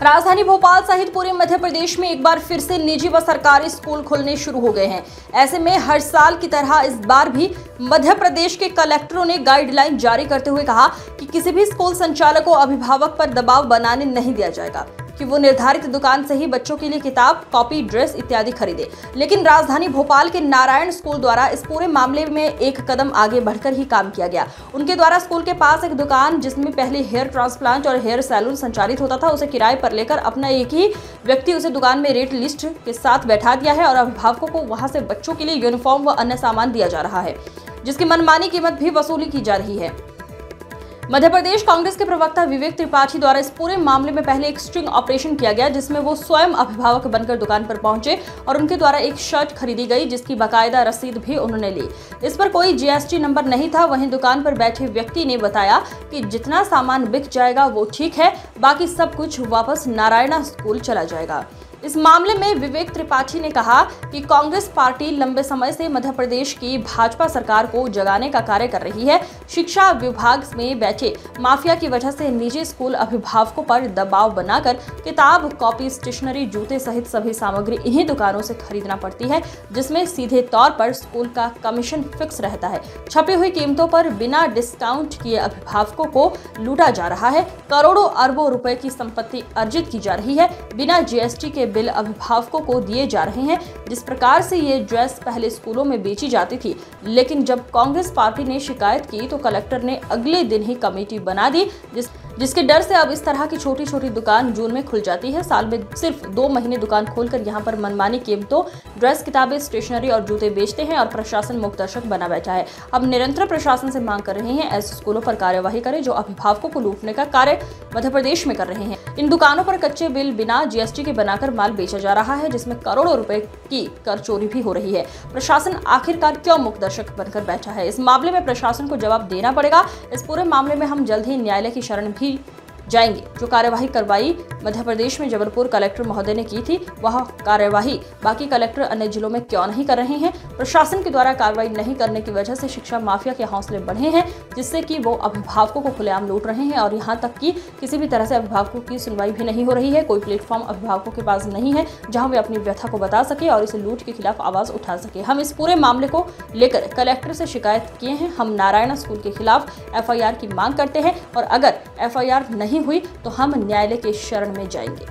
राजधानी भोपाल सहित पूरे मध्य प्रदेश में एक बार फिर से निजी व सरकारी स्कूल खुलने शुरू हो गए हैं। ऐसे में हर साल की तरह इस बार भी मध्य प्रदेश के कलेक्टरों ने गाइडलाइन जारी करते हुए कहा कि किसी भी स्कूल संचालक को अभिभावक पर दबाव बनाने नहीं दिया जाएगा कि वो निर्धारित दुकान से ही बच्चों के लिए किताब, कॉपी, ड्रेस इत्यादि खरीदे। लेकिन राजधानी भोपाल के नारायण स्कूल द्वारा इस पूरे मामले में एक कदम आगे बढ़कर ही काम किया गया। उनके द्वारा स्कूल के पास एक दुकान जिसमें पहले हेयर ट्रांसप्लांट और हेयर सैलून संचालित होता था, उसे किराए पर लेकर अपना एक ही व्यक्ति उसे दुकान में रेट लिस्ट के साथ बैठा दिया है और अभिभावकों को वहां से बच्चों के लिए यूनिफॉर्म व अन्य सामान दिया जा रहा है, जिसकी मनमानी कीमत भी वसूली की जा रही है। मध्य प्रदेश कांग्रेस के प्रवक्ता विवेक त्रिपाठी द्वारा इस पूरे मामले में पहले एक स्ट्रिंग ऑपरेशन किया गया, जिसमें वो स्वयं अभिभावक बनकर दुकान पर पहुंचे और उनके द्वारा एक शर्ट खरीदी गई, जिसकी बाकायदा रसीद भी उन्होंने ली। इस पर कोई जीएसटी नंबर नहीं था। वहीं दुकान पर बैठे व्यक्ति ने बताया कि जितना सामान बिक जाएगा वो ठीक है, बाकी सब कुछ वापस नारायणा स्कूल चला जाएगा। इस मामले में विवेक त्रिपाठी ने कहा कि कांग्रेस पार्टी लंबे समय से मध्य प्रदेश की भाजपा सरकार को जगाने का कार्य कर रही है। शिक्षा विभाग में बैठे माफिया की वजह से निजी स्कूल अभिभावकों पर दबाव बनाकर किताब, कॉपी, स्टेशनरी, जूते सहित सभी सामग्री इन्हीं दुकानों से खरीदना पड़ती है, जिसमें सीधे तौर पर स्कूल का कमीशन फिक्स रहता है। छपी हुई कीमतों पर बिना डिस्काउंट किए अभिभावकों को लूटा जा रहा है। करोड़ों अरबों रुपए की संपत्ति अर्जित की जा रही है। बिना जीएसटी के बिल अभिभावकों को दिए जा रहे हैं। जिस प्रकार से ये ड्रेस पहले स्कूलों में बेची जाती थी, लेकिन जब कांग्रेस पार्टी ने शिकायत की तो कलेक्टर ने अगले दिन ही कमेटी बना दी, जिसके डर से अब इस तरह की छोटी छोटी दुकान जून में खुल जाती है। साल में सिर्फ 2 महीने दुकान खोलकर यहाँ पर मनमानी कीमतों ड्रेस, किताबें, स्टेशनरी और जूते बेचते हैं और प्रशासन मूकदर्शक बना बैठा है। अब निरंतर प्रशासन से मांग कर रहे हैं ऐसे स्कूलों पर कार्यवाही करें जो अभिभावकों को लूटने का कार्य मध्य प्रदेश में कर रहे हैं। इन दुकानों पर कच्चे बिल बिना जीएसटी के बनाकर माल बेचा जा रहा है, जिसमें करोड़ों रुपए की कर चोरी भी हो रही है। प्रशासन आखिरकार क्यों मूकदर्शक बनकर बैठा है? इस मामले में प्रशासन को जवाब देना पड़ेगा। इस पूरे मामले में हम जल्द ही न्यायालय की शरण भी जाएंगे। जो कार्यवाही करवाई मध्य प्रदेश में जबलपुर कलेक्टर महोदय ने की थी, वह कार्यवाही बाकी कलेक्टर अन्य जिलों में क्यों नहीं कर रहे हैं? प्रशासन के द्वारा कार्रवाई नहीं करने की वजह से शिक्षा माफिया के हौसले बढ़े हैं, जिससे कि वो अभिभावकों को खुलेआम लूट रहे हैं और यहाँ तक कि किसी भी तरह से अभिभावकों की सुनवाई भी नहीं हो रही है। कोई प्लेटफॉर्म अभिभावकों के पास नहीं है जहाँ वे अपनी व्यथा को बता सके और इस लूट के खिलाफ आवाज उठा सके। हम इस पूरे मामले को लेकर कलेक्टर से शिकायत किए हैं। हम नारायणा स्कूल के खिलाफ एफआईआर की मांग करते हैं और अगर एफआईआर नहीं हुई तो हम न्यायालय के शरण में जाएंगे।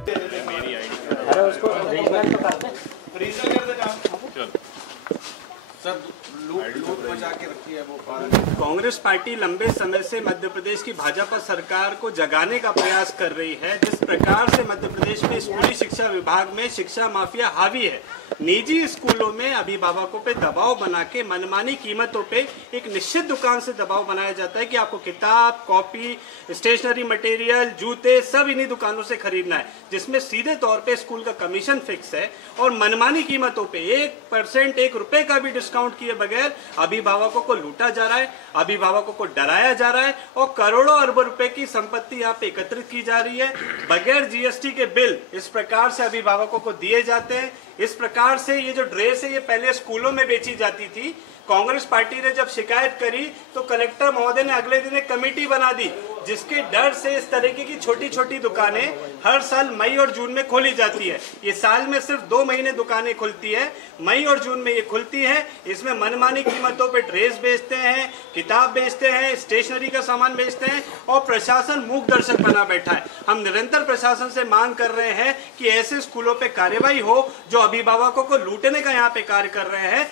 कांग्रेस पार्टी लंबे समय से मध्य प्रदेश की भाजपा सरकार को जगाने का प्रयास कर रही है। जिस प्रकार से मध्य प्रदेश में स्कूली शिक्षा विभाग में शिक्षा माफिया हावी है, निजी स्कूलों में अभिभावकों पे दबाव बना के मनमानी कीमतों पे एक निश्चित दुकान से दबाव बनाया जाता है कि आपको किताब, कॉपी, स्टेशनरी मटेरियल, जूते सब इन्हीं दुकानों से खरीदना है, जिसमें सीधे तौर पे स्कूल का कमीशन फिक्स है और मनमानी कीमतों पे 1% 1 रुपए का भी डिस्काउंट किए बगैर अभिभावकों को लूटा जा रहा है, अभिभावकों को डराया जा रहा है और करोड़ों अरबों रुपए की संपत्ति यहाँ पे एकत्रित की जा रही है। बगैर जीएसटी के बिल इस प्रकार से अभिभावकों को दिए जाते हैं। इस प्रकार से ये जो ड्रेस है ये पहले स्कूलों में बेची जाती थी। कांग्रेस पार्टी ने जब शिकायत करी तो कलेक्टर महोदय ने अगले दिन एक कमेटी बना दी, जिसके डर से इस तरीके की छोटी छोटी दुकानें हर साल मई और जून में खोली जाती है। ये साल में सिर्फ 2 महीने दुकानें खुलती है, मई और जून में ये खुलती है। इसमें मनमानी कीमतों पे ड्रेस बेचते हैं, किताब बेचते हैं, स्टेशनरी का सामान बेचते हैं और प्रशासन मूक दर्शक बना बैठा है। हम निरंतर प्रशासन से मांग कर रहे हैं कि ऐसे स्कूलों पे कार्यवाही हो जो अभिभावकों को लूटने का यहाँ पे कार्य कर रहे हैं।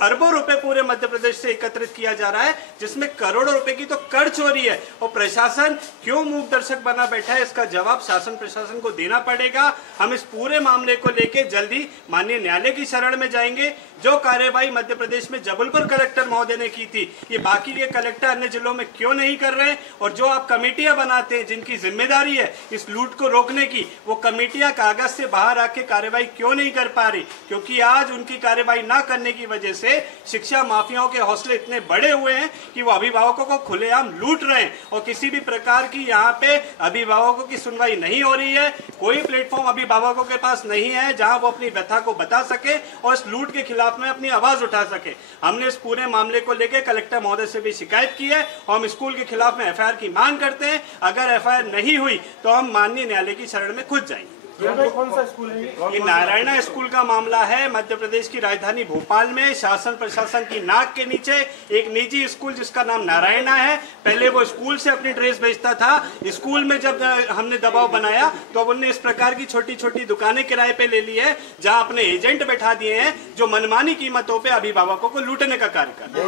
अरबों रुपए पूरे मध्य प्रदेश से एकत्रित किया जा रहा है, जिसमें करोड़ों रुपए की तो कर चोरी है और प्रशासन क्यों मूक दर्शक बना बैठा है, इसका जवाब शासन प्रशासन को देना पड़ेगा। हम इस पूरे मामले को लेके जल्दी माननीय न्यायालय की शरण में जाएंगे। जो कार्यवाही मध्य प्रदेश में जबलपुर कलेक्टर महोदय ने की थी, ये बाकी के कलेक्टर अन्य जिलों में क्यों नहीं कर रहे? और जो आप कमेटियां बनाते हैं जिनकी जिम्मेदारी है इस लूट को रोकने की, वो कमेटियां कागज से बाहर आके कार्यवाही क्यों नहीं कर पा रही? क्योंकि आज उनकी कार्यवाही ना करने की वजह से शिक्षा माफियाओं के हौसले इतने बड़े हुए हैं कि वो अभिभावकों को खुलेआम लूट रहे हैं और किसी किसी भी प्रकार की यहाँ पे अभिभावकों की सुनवाई नहीं हो रही है। कोई प्लेटफॉर्म अभिभावकों के पास नहीं है जहां वो अपनी व्यथा को बता सके और इस लूट के खिलाफ में अपनी आवाज उठा सके। हमने इस पूरे मामले को लेकर कलेक्टर महोदय से भी शिकायत की है और हम स्कूल के खिलाफ में एफआईआर की मांग करते हैं। अगर एफआईआर नहीं हुई तो हम माननीय न्यायालय की शरण में खुद जाएंगे। कौन सा स्कूल है ये नारायणा स्कूल का मामला है। मध्य प्रदेश की राजधानी भोपाल में शासन प्रशासन की नाक के नीचे एक निजी स्कूल जिसका नाम नारायणा है, पहले वो स्कूल से अपनी ड्रेस बेचता था। स्कूल में जब हमने दबाव बनाया तो अब उन्होंने इस प्रकार की छोटी छोटी दुकानें किराए पे ले ली है जहां अपने एजेंट बैठा दिए हैं जो मनमानी कीमतों पे अभिभावकों को लूटने का कार्य कर रहे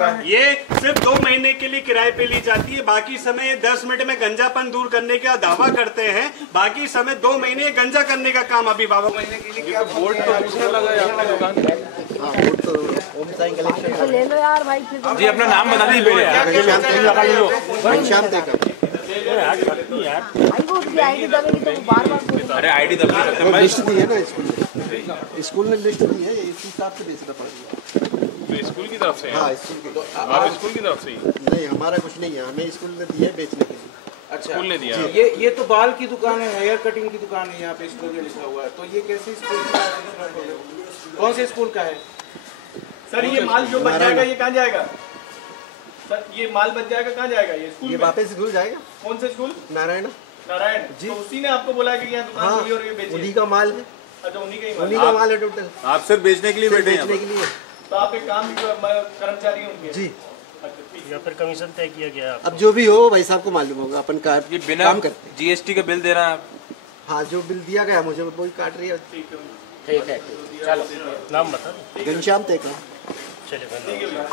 हैं। ये सिर्फ 2 महीने के लिए किराए पे ली जाती है, बाकी समय 10 मिनट में गंजापन दूर करने का दावा करते हैं, बाकी समय 2 महीने गंजा करने का काम अभिभावक बोर्ड तो दूसरा लगा है आपकी दुकान। हाँ, बोर्ड तो ओम साई कलेक्शन ले लो यार भाई। जी अपना नाम बता दीजिए पहले यार। घनश्याम तेका। भाई वो उसकी आईडी दबेगी तो बार-बार बोल। अरे आईडी दबा वो लिस्ट दी है ना स्कूल ने लिस्ट दी है, इसी हिसाब से बेचना पड़ेगा। तो स्कूल की तरफ से? हाँ स्कूल की। तो आप स्कूल की तरफ से ही? नहीं हमारा कुछ नहीं है, हमें स्कूल ने दी है बेचने के लिए। अच्छा, स्कूल ने दिया। ये तो बाल की दुकान है, हेयर कटिंग की दुकान है, यहाँ पे स्कूल में लिखा हुआ है, तो ये कैसे स्कूल का? कौन से स्कूल का है सर? ये माल जो बच जाएगा ये कहाँ जाएगा सर? ये माल बच जाएगा कहाँ जाएगा? ये स्कूल ये में? वापस स्कूल जाएगा। कौन से स्कूल? नारायण नारायण जी। तो उसी ने आपको बोला कि यहाँ दुकान खोली और ये बेचिए? उन्हीं का माल है। अच्छा, उन्हीं का ही उन्हीं माल। का माल है टोटल। आप सिर्फ बेचने के लिए बैठे हैं? बेचने के लिए। तो आप एक काम कर्मचारी हैं उनके? जी। अच्छा, ठीक है। या फिर कमीशन तय किया गया? अब जो भी हो भाई साहब को मालूम होगा, अपन ये बिना काम करते हैं। जीएसटी का बिल दे रहा है? हाँ जो बिल दिया गया मुझे वही काट रही है। ठीक है, चलो नाम बता दो। घनश्याम तेका। चलिए धन्यवाद।